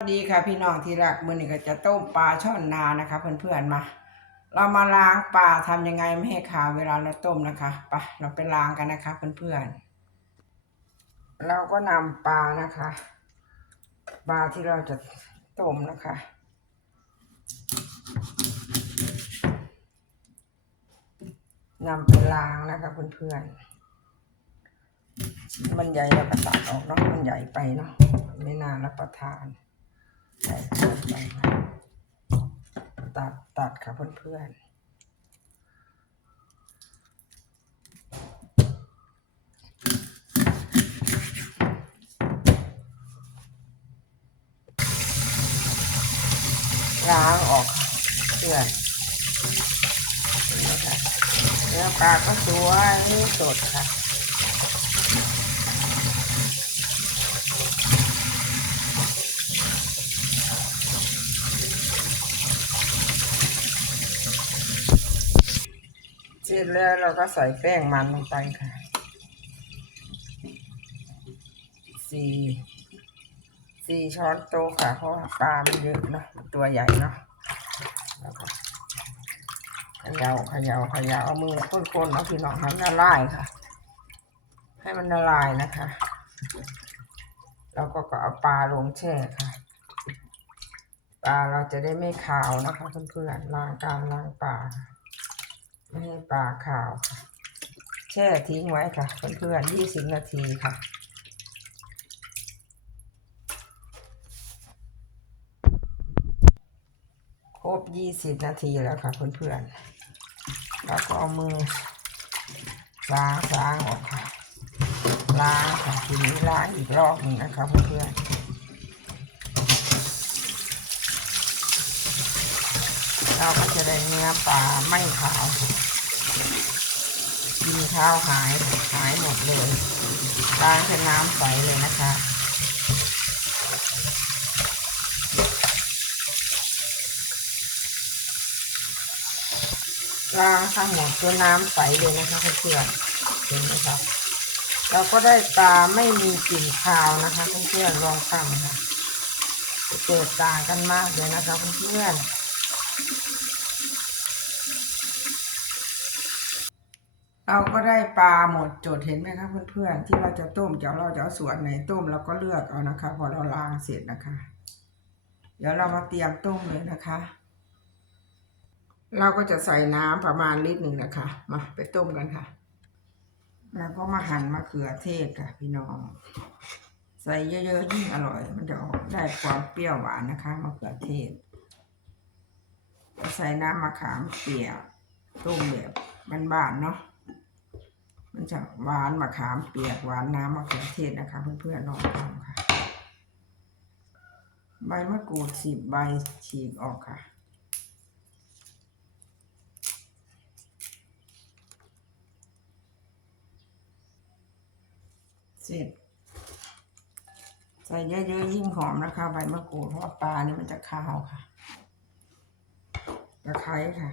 สวัสดีค่ะพี่น้องที่รักมือนี้ก็จะต้มปลาช่อนนานะคะ เพื่อนๆมา เรามาล้างปลาทำยังไงไม่ให้ขาวเวลาเราต้มนะคะไปเราไปล้างกันนะคะ เพื่อนๆเราก็นำปลานะคะ ปลาที่เราจะต้มนะคะนำไปล้างนะคะเพื่อนๆมันใหญ่เราก็ตัดออกเนาะมันใหญ่ไปเนาะไม่น่ารับประทาน ตัดตัดค่ะเพื่อนๆล้างออกเพื่อนเนื้อปลาก็สวยสดค่ะ เสร็จแล้วเราก็ใส่แป้งมันลงไปค่ะสี่สี่ช้อนโต๊ะค่ะ เพราะปลามันเยอะเนาะตัวใหญ่เนาะแล้วก็ขยาขยาขยาเอามือคนๆเอาพี่น้องให้มันละลายค่ะ ให้มันละลายนะคะ แล้วก็ก็เอาปลาลงแช่ค่ะปลาเราจะได้ไม่ขาวนะคะเพื่อนๆล้างการล้างปลาค่ะ ไม่ปลาขาว แช่ทิ้งไว้ค่ะ เพื่อนๆยี่สิบนาทีค่ะครบยี่สิบนาทีแล้วค่ะเพื่อนๆแล้วก็เอามือล้างล้างออกค่ะล้างค่ะทีนี้ล้างอีกรอบหนึ่งนะคะเพื่อนๆ เราก็จะได้เนื้อปลาไม่ขาวกินข้าวหายหายหมดเลยล้างแค่น้ำใสเลยนะคะล้างทั้งหมดจนน้ำใสเลยนะคะเพื่อนๆเห็นไหมครับเราก็ได้ปลาไม่มีกลิ่นคาวนะคะเพื่อนๆลองทำค่ะจะเกิดต่างกันมากเลยนะคะเพื่อนๆ เราก็ได้ปลาหมดจดเห็นไหมคะเพื่อนๆที่เราจะต้มจะเราจะเอาส่วนไหนต้มเราก็เลือกเอานะคะ พอเราล้างเสร็จนะคะ เดี๋ยวเรามาเตรียมต้มเลยนะคะ เราก็จะใส่น้ำประมาณลิตรหนึ่งนะคะ มาไปต้มกันค่ะ แล้วก็มาหั่นมะเขือเทศค่ะ พี่น้อง ใส่เยอะๆยิ่งอร่อย มันจะออกได้ความเปรี้ยวหวานนะคะมะเขือเทศใส่น้ำมะขามเปียกต้มแบบบ้านๆเนาะ มันจะหวานมะขามเปียกหวานน้ำมะเขือเทศนะคะ เพื่อนๆลองทำค่ะ ใบมะกรูดสิบใบฉีกออกค่ะเสร็จใส่เยอะๆยิ่งหอมนะคะ ใบมะกรูดเพราะว่าปลานี่มันจะคาวค่ะตะไคร้ค่ะ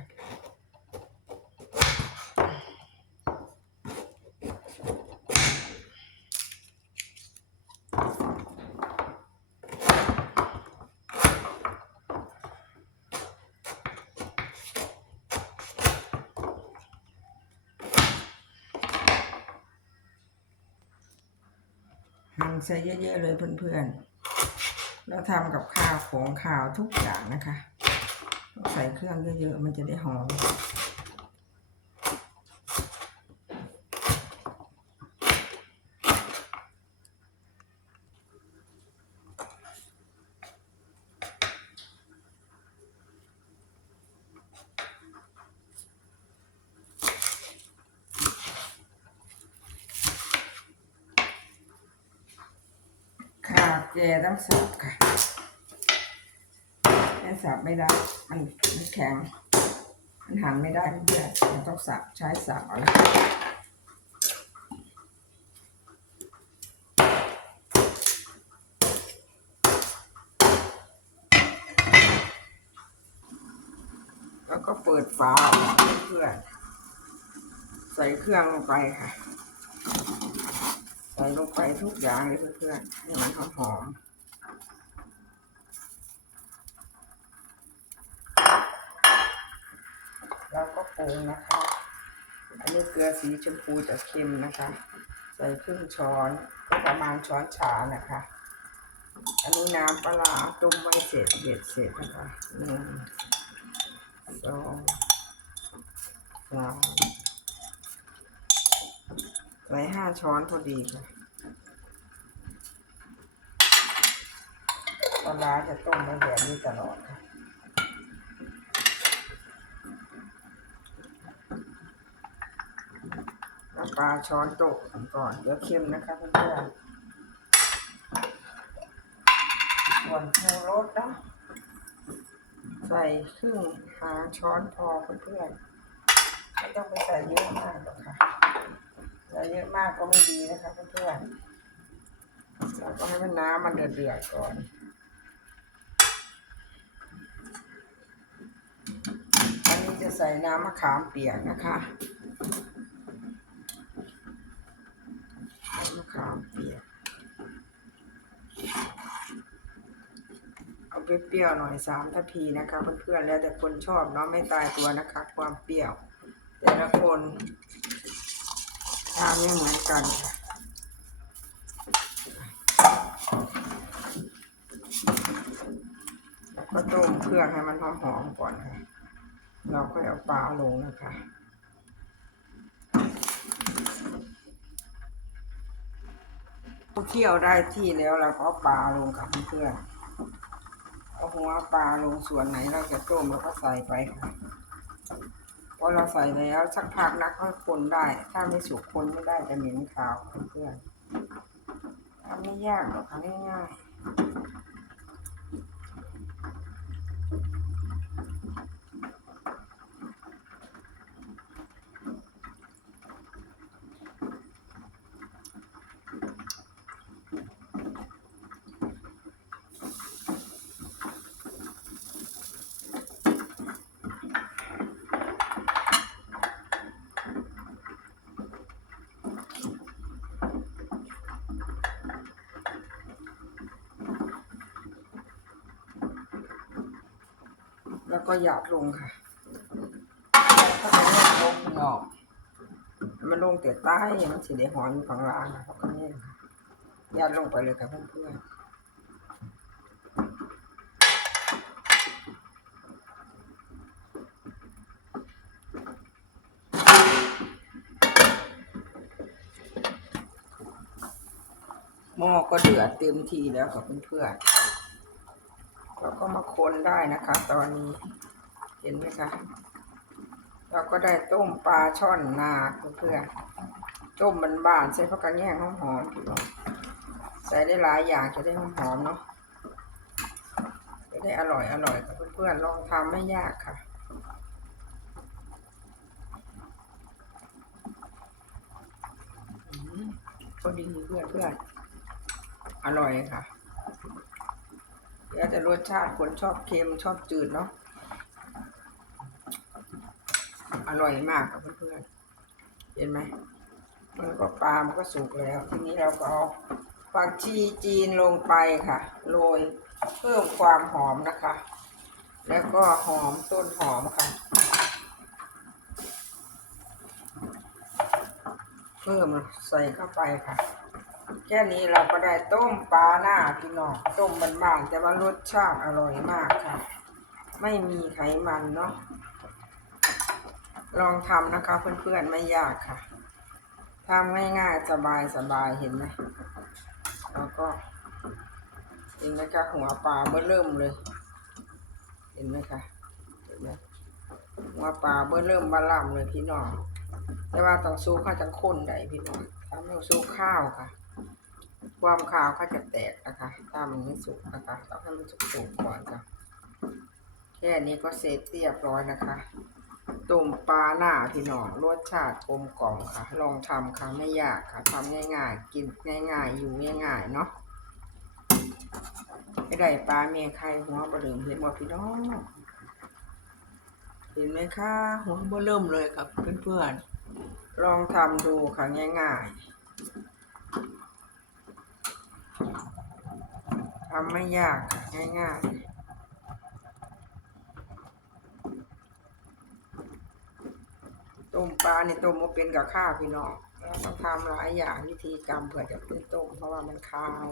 หั่นใส่เยอะๆเลยเพื่อนๆแล้วทำกับข้าวของข้าวทุกอย่างนะคะ ใส่เครื่องเยอะๆ มันจะได้หอม ข้าว แกต้องสับค่ะแค่สับไม่ได้ มันมันแข็ง มันหั่นไม่ได้เพื่อนเราต้องสับใช้สับเอาละแล้วก็เปิดฝาเพื่อนใส่เครื่องลงไปค่ะ ส่ลงไปทุกอย่างเลยเพื่อนๆให้มันหอมหอมเราก็ปรุงนะคะ อันนี้เกลือสีชมพูจะเค็มนะคะ ใส่ครึ่งช้อนก็ประมาณช้อนชานะคะ อันนี้น้ำปลาต้มไว้เสร็จเด็ดเสร็จนะคะหนึ่งสองสามไว้ห้าช้อนพอดีค่ะ ปลาร้าจะต้มไว้แบบนี้ตลอดค่ะน้ำปลาช้อนโต๊ะก่อน เดี๋ยวเค็มนะคะเพื่อนๆส่วนชูรสนะ ใส่ครึ่งหางช้อนพอเพื่อนๆไม่ต้องไปใส่เยอะมากหรอกค่ะใส่เยอะมากก็ไม่ดีนะคะเพื่อนๆเราก็ให้มันน้ำมันเดือดๆก่อน อันนี้จะ ใส่น้ำมะขามเปียกนะคะมะขามเปียก เอาเปรี้ยวๆหน่อยสามทัพพีนะคะเพื่อนๆแล้วแต่คนชอบเนาะไม่ตายตัวนะคะ ความเปรี้ยว แต่ละคนทานไม่เหมือนกันค่ะแล้วก็ต้มเครื่องให้มันหอมๆก่อนค่ะ เราก็เอาปลาลงนะคะเคี่ยวได้ที่แล้วเราก็เอาปลาลงกับเพื่อนเอาหัวปลาลงส่วนไหนเราจะต้มเราก็ใส่ไปค่ะพอเราใส่แล้วสักพักนักก็คนได้ ถ้าไม่สุกคนไม่ได้จะเหม็นขาวเพื่อนทำไม่ยากหรอกค่ะง่ายๆ ก็หยาดลงค่ะก็จะเริ่มลงหนอกมันลงแต่ใต้มันสีได้หอนอยู่ข้างล่างนะคะก็นี่ค่ะหยาดลงไปเลยกับเพื่อนๆหม้อก็เดือดเต็มทีแล้วค่ะเพื่อนๆ เราก็มาคนได้นะคะ ตอนนี้ เห็นไหมคะเราก็ได้ต้มปลาช่อนนาเพื่อนต้มบานใส่ผักกระแยงหอมๆพี่น้องใส่ได้หลายอย่างจะได้หอมๆเนาะจะได้อร่อยอร่อยค่ะเพื่อนๆลองทำไม่ยากค่ะอืมก็ดีเพื่อนเพื่อนอร่อยค่ะ เดี๋ยวแต่รสชาติคนชอบเค็มชอบจืดเนาะอร่อยมากค่ะเพื่อนๆเห็นไหมมันก็ปลามันก็สุกแล้ว ทีนี้เราก็เอาผักชีจีนลงไปค่ะโรยเพิ่มความหอมนะคะ แล้วก็หอมต้นหอมค่ะ เพิ่มใส่เข้าไปค่ะ แค่นี้เราก็ได้ต้มปลาหน้าพี่น้องต้มบ้านๆแต่ว่ารสชาติอร่อยมากค่ะ ไม่มีไขมันเนาะลองทำนะคะ เพื่อนๆไม่ยากค่ะทำง่ายๆสบายๆเห็นไหมแล้วก็เห็นไหมคะหัวปลาเมื่อเริ่มเลย เห็นไหมคะเห็นไหมหัวปลาเมื่อเริ่มบาล่ำเลยพี่น้องแต่ว่าต้องสู้ข้าวจังข้นได้พี่น้องทำให้สู้ข้าวค่ะ ความขาวก็จะแตกนะคะถ้ามันไม่สุกนะคะต้องให้มันสุกๆก่อนค่ะแค่นี้ก็เสร็จเรียบร้อยนะคะต้มปลาหน้าพี่น้องรสชาติกลมกล่อมค่ะ ลองทำค่ะไม่ยากค่ะทำง่ายๆ กินง่ายๆ อยู่ง่ายๆเนาะไม่ได้ปลาเมียไข่หัวบะเหลิมเห็นบ่พี่น้องเห็นไหมคะหัวบะเริ่มเลยครับเพื่อนๆลองทำดูค่ะง่ายๆ ทำไม่ยากค่ะง่ายๆต้มปลาเนี่ยต้มมาเป็นกับข้าวพี่น้องเราต้องทำหลายอย่างวิธีกรรมเผื่อจะเป็นต้มเพราะว่ามันคาว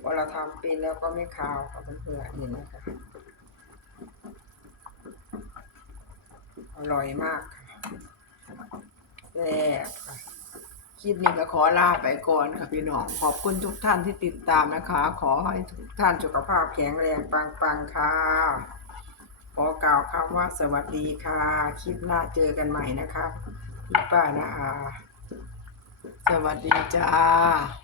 พอเราทำเป็นแล้วก็ไม่คาวค่ะเพื่อนๆนี่นะคะอร่อยมากค่ะแซ่บค่ะ คลิปนี้ก็ขอลาไปก่อนค่ะพี่น้องขอบคุณทุกท่านที่ติดตามนะคะ ขอให้ทุกท่านสุขภาพแข็งแรงปังๆค่ะขอกล่าวคำว่าสวัสดีค่ะ คลิปหน้าเจอกันใหม่นะคะพี่ป้านะอาสวัสดีจ้า